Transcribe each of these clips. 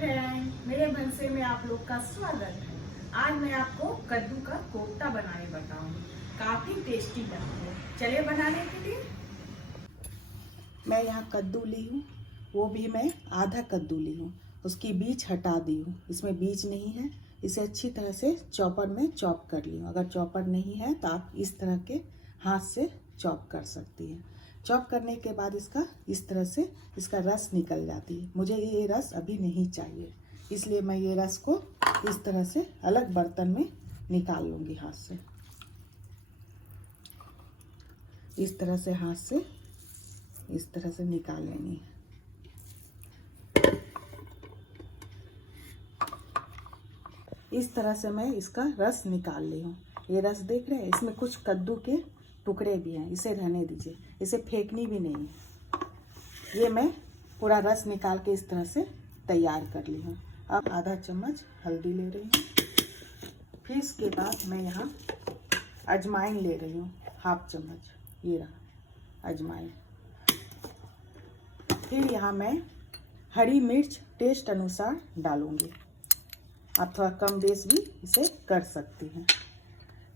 Friend, मेरे भनसे में आप लोग का स्वागत है। आज मैं आपको कद्दू का कोफ्ता बनाने बताऊंगी। काफी टेस्टी बनता है। चलिए बनाने के लिए। मैं यहाँ कद्दू ली हूँ, वो भी मैं आधा कद्दू ली हूँ। उसकी बीज हटा दी हूँ, इसमें बीज नहीं है। इसे अच्छी तरह से चॉपर में चॉप कर ली हूँ। अगर चॉपर नहीं है तो आप इस तरह के हाथ से चॉप कर सकती हैं। चॉप करने के बाद इसका इस तरह से इसका रस निकल जाती है। मुझे ये रस अभी नहीं चाहिए, इसलिए मैं ये रस को इस तरह से अलग बर्तन में निकाल लूँगी। हाथ से इस तरह से हाथ से इस तरह से निकाल लेनी है। इस तरह से मैं इसका रस निकाल ली हूँ। ये रस देख रहे हैं, इसमें कुछ कद्दू के टुकड़े भी हैं, इसे रहने दीजिए, इसे फेंकनी भी नहीं है। ये मैं पूरा रस निकाल के इस तरह से तैयार कर ली हूँ। अब आधा चम्मच हल्दी ले रही हूँ। फिर इसके बाद मैं यहाँ अजवाइन ले रही हूँ, हाफ चम्मच। ये रहा अजवाइन। फिर यहाँ मैं हरी मिर्च टेस्ट अनुसार डालूँगी। आप थोड़ा कम बेस भी इसे कर सकती हैं।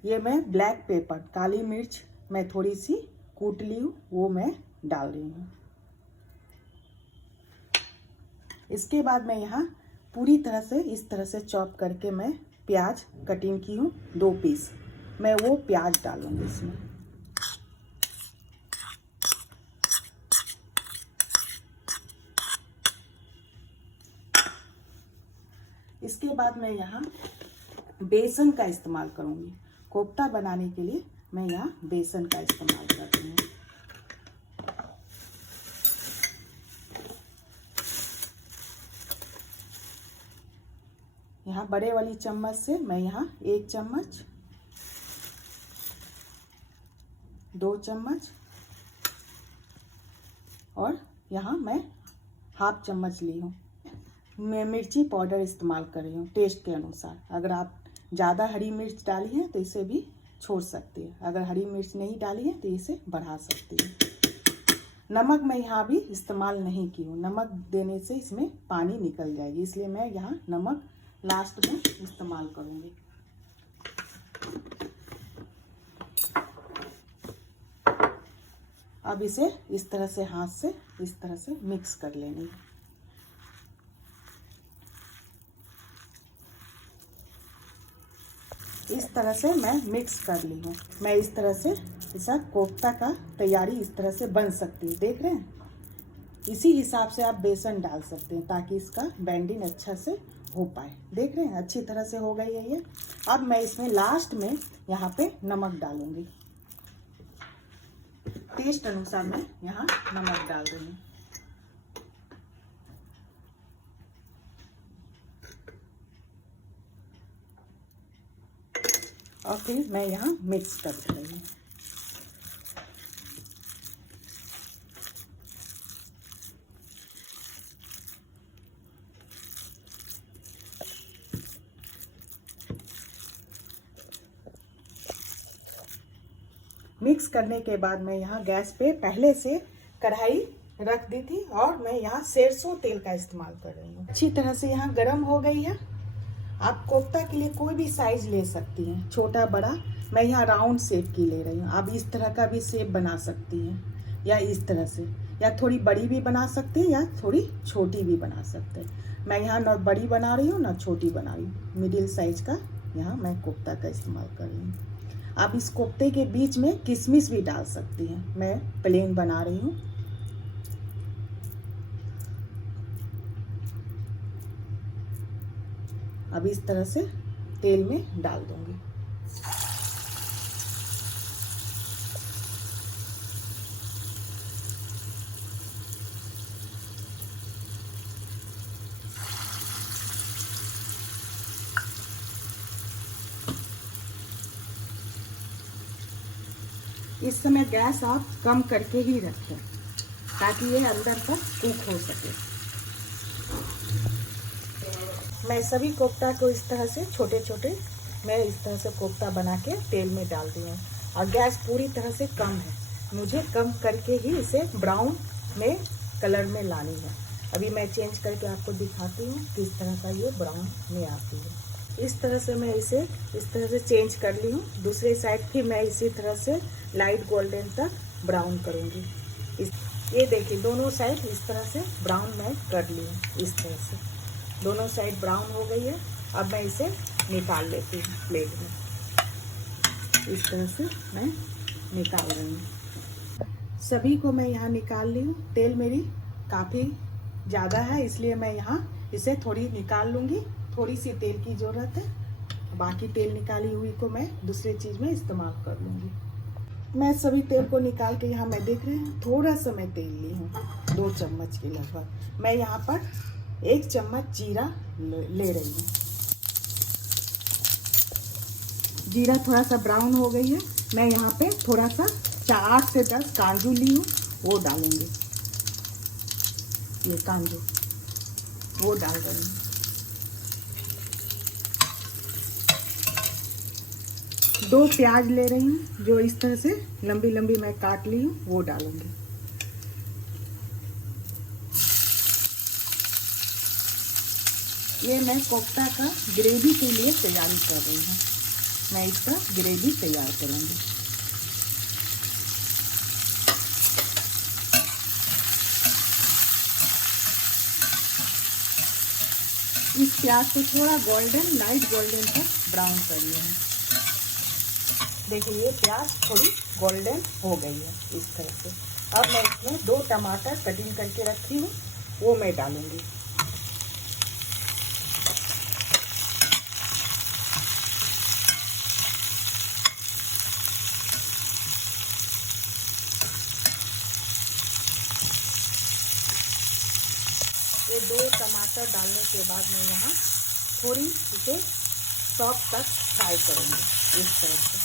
ये मैं ब्लैक पेपर, काली मिर्च मैं थोड़ी सी कूट ली हूँ, वो मैं डाल रही हूँ। इसके बाद मैं यहाँ पूरी तरह से इस तरह से चॉप करके मैं प्याज कटिंग की हूँ 2 पीस, मैं वो प्याज डालूँगी इसमें। इसके बाद मैं यहाँ बेसन का इस्तेमाल करूँगी। कोफ्ता बनाने के लिए मैं यहाँ बेसन का इस्तेमाल कर रही हूँ। यहाँ बड़े वाली चम्मच से मैं यहाँ 1 चम्मच, 2 चम्मच और यहाँ मैं हाफ चम्मच ली हूँ। मैं मिर्ची पाउडर इस्तेमाल कर रही हूँ टेस्ट के अनुसार। अगर आप ज़्यादा हरी मिर्च डाली है तो इसे भी छोड़ सकती है। अगर हरी मिर्च नहीं डाली है तो इसे बढ़ा सकती है। नमक मैं यहाँ भी इस्तेमाल नहीं की हूँ, नमक देने से इसमें पानी निकल जाएगी, इसलिए मैं यहाँ नमक लास्ट में इस्तेमाल करूँगी। अब इसे इस तरह से हाथ से इस तरह से मिक्स कर लेनी है। इस तरह से मैं मिक्स कर ली हूँ। मैं इस तरह से इसका कोफ्ता का तैयारी इस तरह से बन सकती है। देख रहे हैं, इसी हिसाब से आप बेसन डाल सकते हैं ताकि इसका बैंडिंग अच्छा से हो पाए। देख रहे हैं, अच्छी तरह से हो गई है ये। अब मैं इसमें लास्ट में यहाँ पे नमक डालूंगी। टेस्ट अनुसार मैं यहाँ नमक डाल दूंगी। और फिर मैं यहाँ मिक्स कर रही हूँ। मिक्स करने के बाद मैं यहाँ गैस पे पहले से कढ़ाई रख दी थी और मैं यहाँ सरसों तेल का इस्तेमाल कर रही हूँ। अच्छी तरह से यहाँ गर्म हो गई है। आप कोफ्ता के लिए कोई भी साइज ले सकती हैं, छोटा बड़ा। मैं यहाँ राउंड शेप की ले रही हूँ। आप इस तरह का भी शेप बना सकती हैं, या इस तरह से, या थोड़ी बड़ी भी बना सकती हैं, या थोड़ी छोटी भी बना सकते हैं। मैं यहाँ ना बड़ी बना रही हूँ ना छोटी बना रही हूँ, मिडिल साइज का यहाँ मैं कोफ्ता का इस्तेमाल कर रही हूँ। आप इस कोफ्ते के बीच में किशमिश भी डाल सकती हैं। मैं प्लेन बना रही हूँ। अब इस तरह से तेल में डाल दूंगी। इस समय गैस आप कम करके ही रखें ताकि ये अंदर तक कुक हो सके। मैं सभी कोफ्ता को इस तरह से छोटे छोटे मैं इस तरह से कोफ्ता बना के तेल में डाल दी हूँ। और गैस पूरी तरह से कम है, मुझे कम करके ही इसे ब्राउन में कलर में लानी है। अभी मैं चेंज करके आपको दिखाती हूँ किस तरह का ये ब्राउन में आती है। इस तरह से मैं इसे इस तरह से चेंज कर ली हूँ। दूसरे साइड फिर मैं इसी तरह से लाइट गोल्डन तक ब्राउन करूँगी। ये देखिए दोनों साइड इस तरह से ब्राउन मैं कर ली हूँ। इस तरह से दोनों साइड ब्राउन हो गई है। अब मैं इसे निकाल लेती हूँ प्लेट में। इस तरह से मैं निकाल रही हूँ। सभी को मैं यहाँ निकाल ली हूँ। तेल मेरी काफ़ी ज़्यादा है, इसलिए मैं यहाँ इसे थोड़ी निकाल लूँगी। थोड़ी सी तेल की ज़रूरत है, बाकी तेल निकाली हुई को मैं दूसरे चीज़ में इस्तेमाल कर लूँगी। मैं सभी तेल को निकाल के यहाँ मैं देख रही हूँ थोड़ा सा मैं तेल ली हूँ, 2 चम्मच के लगभग। मैं यहाँ पर 1 चम्मच जीरा ले रही हूँ। जीरा थोड़ा सा ब्राउन हो गई है। मैं यहाँ पे थोड़ा सा 8 से 10 काजू ली हूँ, वो डालूंगी। ये काजू वो डाल रही हूँ। 2 प्याज ले रही हूँ, जो इस तरह से लंबी लंबी मैं काट ली हूँ, वो डालूंगी। ये मैं कोफ्ता का ग्रेवी के लिए तैयारी कर रही हूँ। मैं इसका ग्रेवी तैयार करूँगी। इस प्याज को थोड़ा गोल्डन, लाइट गोल्डन तक ब्राउन कर लिया। देखिए ये प्याज थोड़ी गोल्डन हो गई है इस तरह से। अब मैं इसमें 2 टमाटर कटिंग करके रखी हूँ, वो मैं डालूंगी। ये 2 टमाटर डालने के बाद मैं यहाँ थोड़ी इसे सॉफ्ट तक फ्राई करूँगी इस तरह से।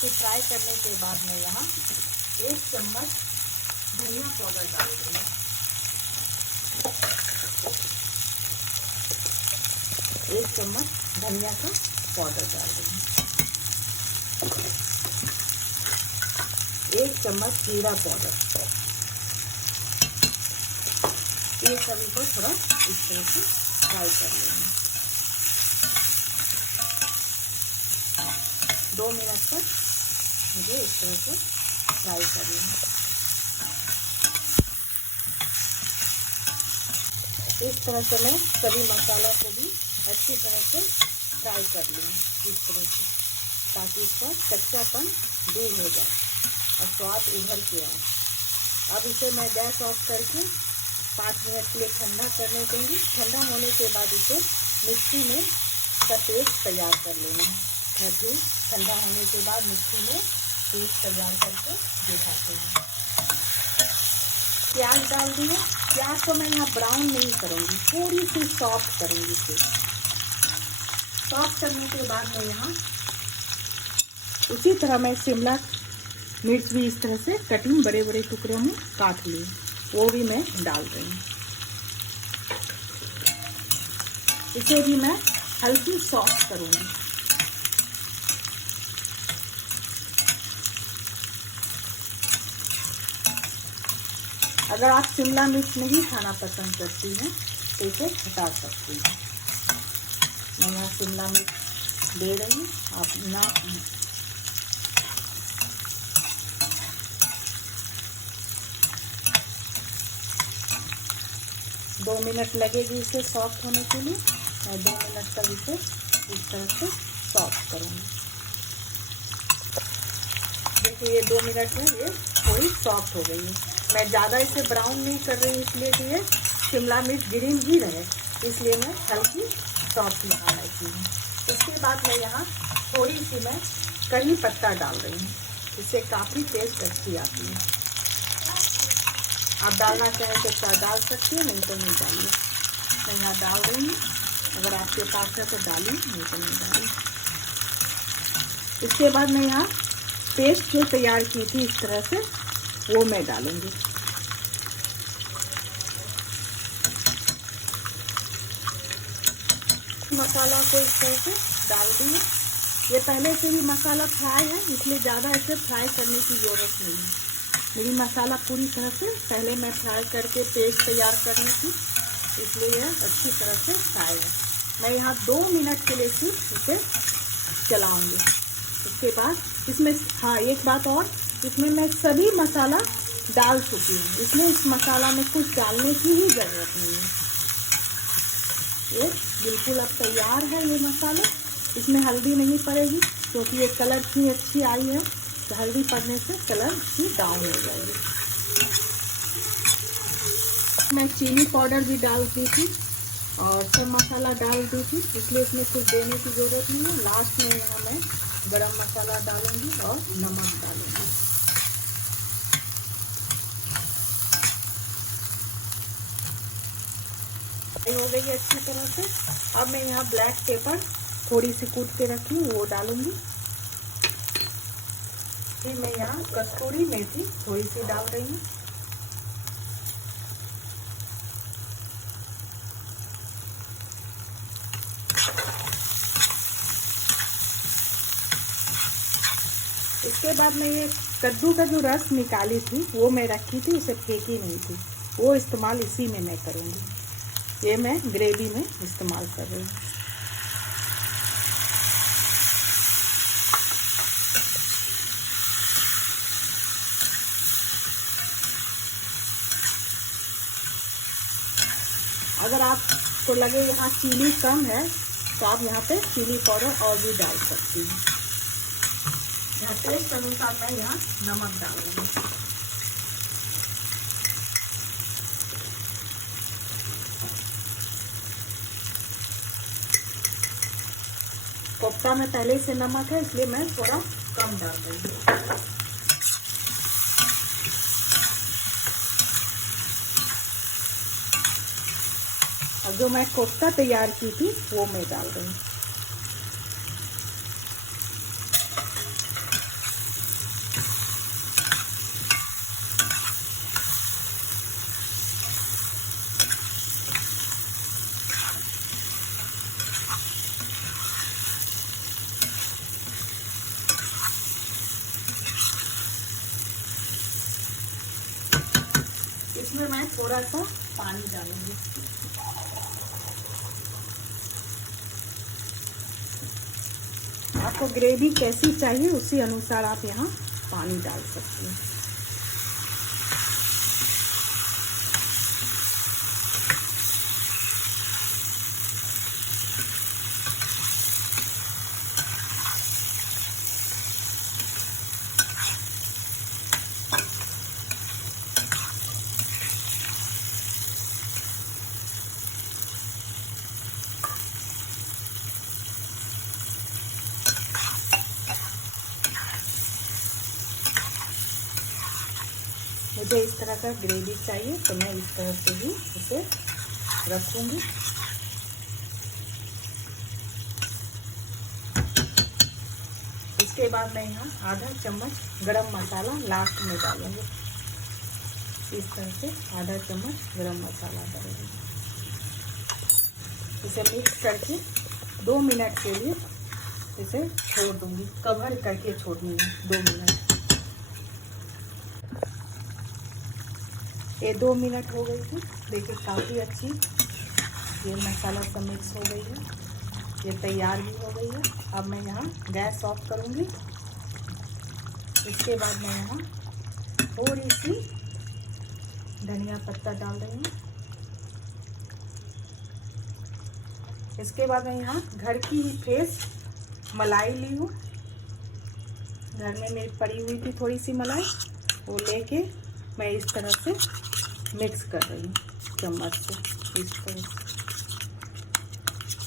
फिर फ्राई करने के बाद मैं यहाँ 1 चम्मच धनिया पाउडर डाल दूँगी। 1 चम्मच धनिया का पाउडर डाल दूँगी। 1 चम्मच जीरा पाउडर। ये सभी को थोड़ा इस तरह से फ्राई कर लेंगे। 2 मिनट तक मुझे इस तरह से फ्राई करना है। इस तरह से मैं सभी मसाला को भी अच्छी तरह से फ्राई कर लूँ इस तरह से, ताकि इसका कच्चापन दूर हो जाए और स्वाद उभर के आए। अब इसे मैं गैस ऑफ करके 5 मिनट के लिए ठंडा करने देंगे। ठंडा होने के बाद इसे मिक्सी में का पेस्ट तैयार कर लेंगे। मैं फिर ठंडा होने के बाद मिक्सी में पेस्ट तैयार करके दिखाते हैं। प्याज डाल दिए। प्याज को मैं यहाँ ब्राउन नहीं करूँगी, थोड़ी सी सॉफ्ट करूँगी। फिर सॉफ्ट करने के बाद मैं यहाँ उसी तरह मैं शिमला मिर्च भी इस तरह से कटिंग बड़े बड़े टुकड़ों में काट ली, वो भी मैं डाल रही हूँ। इसे भी मैं हल्की सॉफ्ट करूँगी। अगर आप शिमला मिर्च नहीं खाना पसंद करती हैं तो इसे हटा सकती हैं। मैं यहाँ शिमला मिर्च दे रही हूँ, आप ना 2 मिनट लगेगी इसे सॉफ्ट होने के लिए। मैं 2 मिनट तक इसे इस तरह से सॉफ्ट करूँगी। देखिए ये 2 मिनट में ये थोड़ी सॉफ्ट हो गई है। मैं ज़्यादा इसे ब्राउन नहीं कर रही हूँ, इसलिए कि ये शिमला मिर्च ग्रीन ही रहे, इसलिए मैं हल्की सॉफ्ट लगाई हूँ। इसके बाद मैं यहाँ थोड़ी सी मैं करी पत्ता डाल रही हूँ, इससे काफ़ी टेस्ट अच्छी आती है। आप डालना चाहें तो डाल सकते हैं, नहीं तो नहीं डालिए। मैं यहाँ डाल रही हूँ, अगर आपके पास है तो डालिए, नहीं तो नहीं डालिए। इसके बाद मैं यहाँ पेस्ट जो तैयार की थी इस तरह से, वो मैं डालूँगी। मसाला को इस तरह से डाल दिए। ये पहले से ही मसाला फ्राई है, इसलिए ज़्यादा इसे फ्राई करने की ज़रूरत नहीं है। मेरी मसाला पूरी तरह से पहले मैं फ्राई करके पेस्ट तैयार कर ली थी, इसलिए यह अच्छी तरह से फ्राई है। मैं यहाँ 2 मिनट के लिए सिर्फ इसे चलाऊँगी। उसके बाद इसमें हाँ एक बात और, इसमें मैं सभी मसाला डाल चुकी हूँ, इसलिए इस मसाला में कुछ डालने की ही ज़रूरत नहीं है। ये बिल्कुल अब तैयार है ये मसाला। इसमें हल्दी नहीं पड़ेगी क्योंकि ये कलर की अच्छी आई है, तो हल्दी पड़ने से कलर की डाउन हो जाएगी। मैं चीनी पाउडर भी डाल दी थी और सब मसाला डाल दी थी, इसलिए इसमें कुछ देने की ज़रूरत नहीं है। लास्ट में यहाँ मैं गरम मसाला डालूंगी और नमक डालूंगी। हो गई है अच्छी तरह से। अब मैं यहाँ ब्लैक पेपर थोड़ी सी कूट के रखी हूँ वो डालूंगी। फिर मैं यहाँ कस्तूरी मेथी थोड़ी सी डाल रही हूँ। इसके बाद मैं ये कद्दू का जो रस निकाली थी वो मैं रखी थी, उसे फेंकी नहीं थी, वो इस्तेमाल इसी में मैं करूँगी। ये मैं ग्रेवी में इस्तेमाल कर रही हूँ। अगर आपको लगे यहाँ चीनी कम है तो आप यहाँ पे चिली पाउडर और भी डाल सकती हैं। यहाँ टेस्ट अनुसार मैं यहाँ नमक डालूंगी। कोफ्ता में पहले से नमक है, इसलिए मैं थोड़ा कम डाल रही हूँ। और जो मैं कोफ्ता तैयार की थी वो मैं डाल रही हूँ। इसमें मैं थोड़ा सा पानी डालूंगी। आपको ग्रेवी कैसी चाहिए उसी अनुसार आप यहाँ पानी डाल सकते हैं। मुझे इस तरह का ग्रेवी चाहिए तो मैं इस तरह से ही इसे रखूँगी। इसके बाद मैं यहाँ आधा चम्मच गरम मसाला लास्ट में डालूँगी। इस तरह से आधा चम्मच गरम मसाला डालूँगी। इसे मिक्स करके 2 मिनट के लिए इसे छोड़ दूँगी। कवर करके छोड़नी है 2 मिनट। ये 2 मिनट हो गई थी। देखिए काफ़ी अच्छी ये मसाला सब मिक्स हो गई है, ये तैयार भी हो गई है। अब मैं यहाँ गैस ऑफ करूँगी। इसके बाद मैं यहाँ थोड़ी सी धनिया पत्ता डाल रही हूँ। इसके बाद मैं यहाँ घर की ही फ्रेश मलाई ली हूँ। घर में मेरी पड़ी हुई थी थोड़ी सी मलाई, वो लेके मैं इस तरह से मिक्स कर रही हूँ चम्मच से, इस तरह से।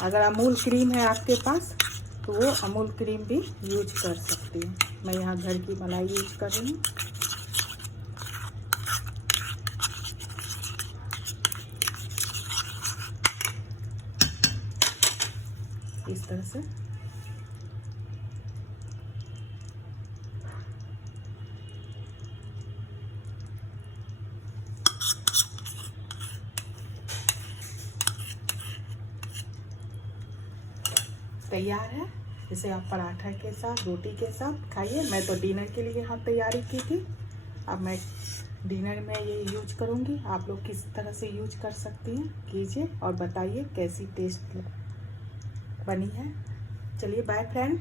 अगर अमूल क्रीम है आपके पास तो वो अमूल क्रीम भी यूज कर सकती हूँ। मैं यहाँ घर की मलाई यूज कर रही हूँ। इस तरह से तैयार है। इसे आप पराठा के साथ, रोटी के साथ खाइए। मैं तो डिनर के लिए यहाँ तैयारी की थी। अब मैं डिनर में ये यूज करूँगी। आप लोग किस तरह से यूज कर सकती हैं कीजिए और बताइए कैसी टेस्ट बनी है। चलिए बाय फ्रेंड।